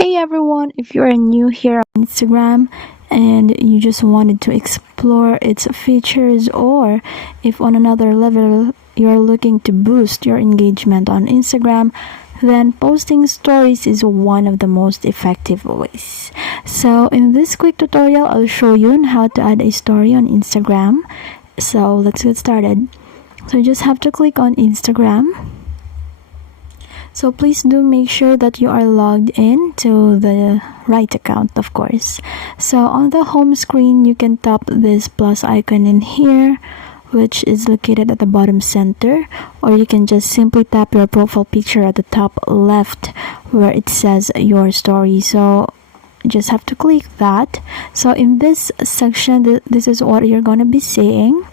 Hey everyone, if you're new here on Instagram and you just wanted to explore its features, or if on another level you're looking to boost your engagement on Instagram, then posting stories is one of the most effective ways. So in this quick tutorial, I'll show you on how to add a story on Instagram. So let's get started. So you just have to click on Instagram. So please do make sure that you are logged in to the right account, of course. So on the home screen, you can tap this plus icon in here, which is located at the bottom center, or you can just simply tap your profile picture at the top left where it says your story. So just have to click that. So in this section, this is what you're going to be seeing.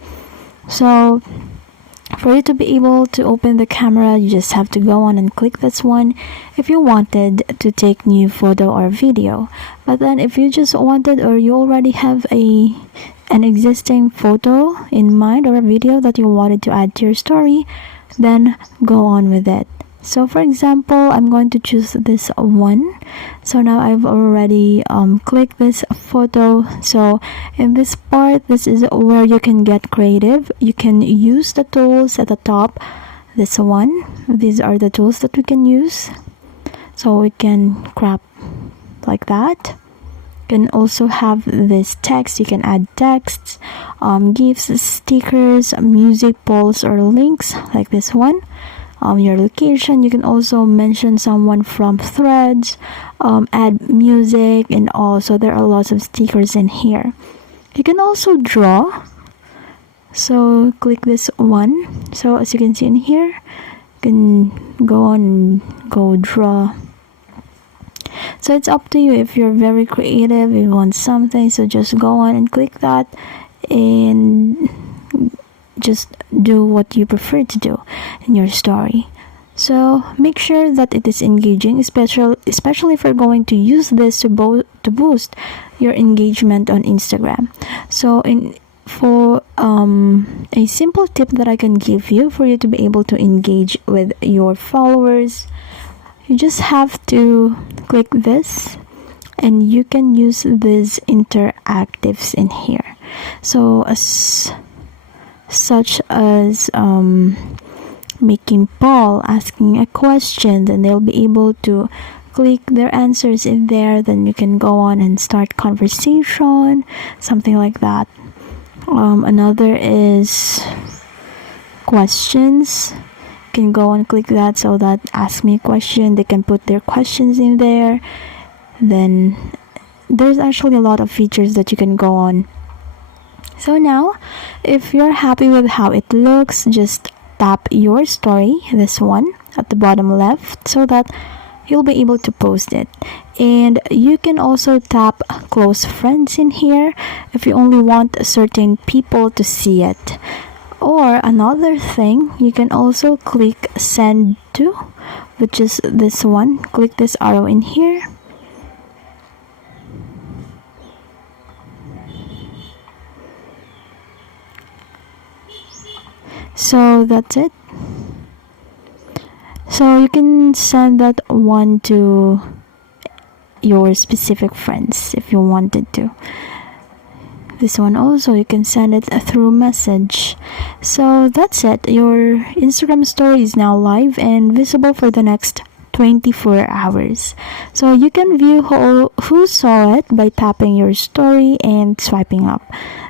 So for you to be able to open the camera, you just have to go on and click this one if you wanted to take new photo or video. But then if you just wanted, or you already have an existing photo in mind or a video that you wanted to add to your story, then go on with it. So for example, I'm going to choose this one. So now I've already clicked this photo. So in this part, this is where you can get creative. You can use the tools at the top. This one, these are the tools that we can use. So we can crop like that. You can also have this text. You can add texts, GIFs, stickers, music, polls, or links like this one. Your location. You can also mention someone from threads, add music and all. So there are lots of stickers in here. You can also draw. So click this one. So as you can see in here, you can go on and go draw. So it's up to you if you're very creative, you want something, so just go on and click that and just do what you prefer to do in your story. So make sure that it is engaging, especially if you're going to use this to boost your engagement on Instagram. So for a simple tip that I can give you for you to be able to engage with your followers, you just have to click this and you can use these interactives in here. So such as making poll, asking a question, then they'll be able to click their answers in there. Then you can go on and start conversation, something like that. Another is questions. You can go and click that, so that ask me a question, they can put their questions in there. Then there's actually a lot of features that you can go on. So now, if you're happy with how it looks, just tap your story, this one at the bottom left, so that you'll be able to post it. And you can also tap close friends in here if you only want certain people to see it. Or another thing, you can also click send to, which is this one. Click this arrow in here. So that's it. So you can send that one to your specific friends if you wanted to. This one also, you can send it through message. So that's it. Your Instagram story is now live and visible for the next 24 hours. So you can view who saw it by tapping your story and swiping up.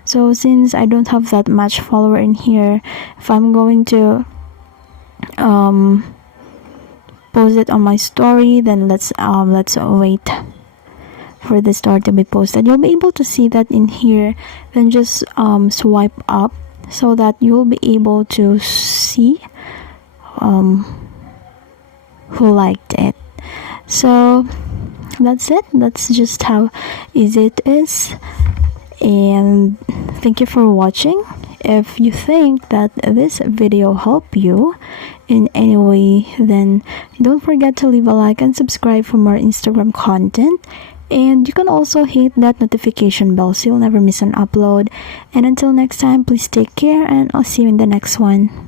So since I don't have that much follower in here, if I'm going to post it on my story, then let's wait for the story to be posted. You'll be able to see that in here. Then just swipe up so that you'll be able to see who liked it. So that's it. That's just how easy it is. And thank you for watching. If you think that this video helped you in any way, then don't forget to leave a like and subscribe for more Instagram content. And you can also hit that notification bell so you'll never miss an upload. And until next time, please take care, and I'll see you in the next one.